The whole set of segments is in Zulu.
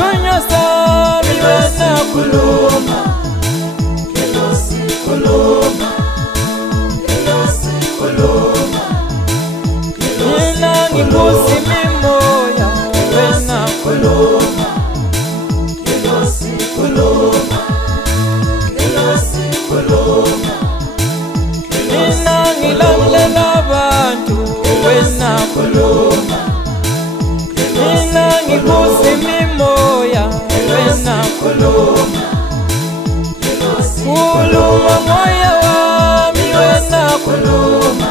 isithunywa sami wena khuluma, mina ngikusi mimoya wena khuluma, mina ngilamulela abantu wena khuluma, mina ngikusi mimoya wena khuluma, khuluma moya wami wena khuluma,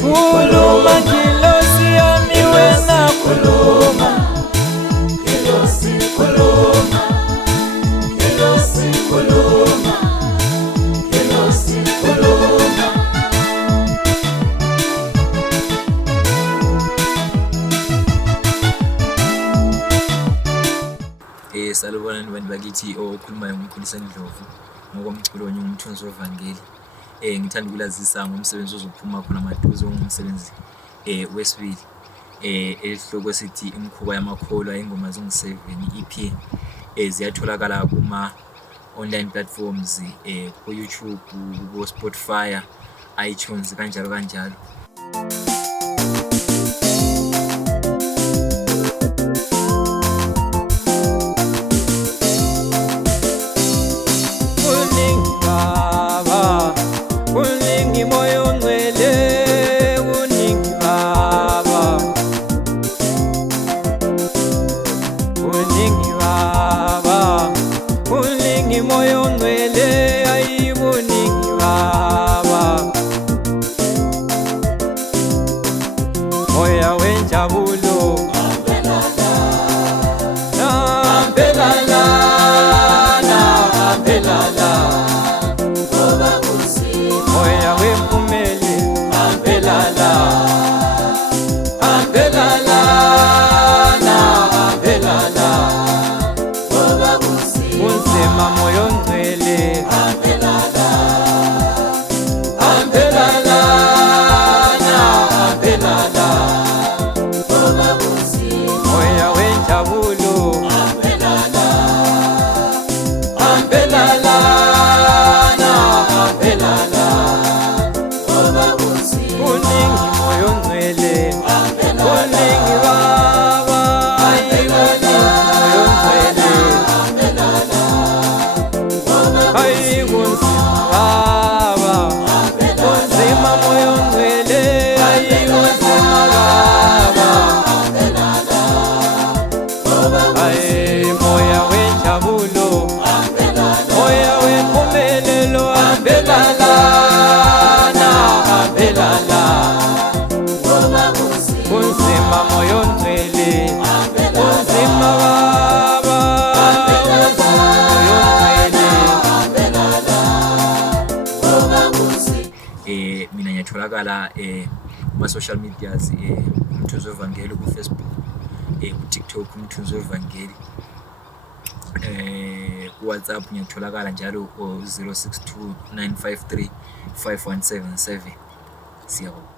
khuluma ngilosi yami wena khuluma, salubonani bantu bakithi okhulumayo nguMkhulisa Ndlovu ngokomculo ongumthunzi wevangeli. Ngithanda ukulazisa ngomsebenzi ozophuma khona maduze ongumsebenzi wesibili esihloko sithi imikhuba yamakholwa ingoma zongu7 EP ziyatholakala kuma online platforms ku YouTube, ku Spotify, iTunes kanjalo kanjalo. Moya wenjabulo moya wempumele unzima moyo ngcwele moya wenjabulo kuningi moyo ngcwele kuningi baba moyo ngcwele hayi kunzima baba kunzima moyo ngcwele hayi kunzima baba hayi moya wenjabulo moya wempumelelo kunzima moyo ngcwele kunzima baba moyo ngcwele. Mina ngiyatholakala kuma social medias umthunzi wevangeli ku Facebook, ku TikTok umthunzi wevangeli, ku WhatsApp ngiyatholakala njalo 0629535177. Siyabonga.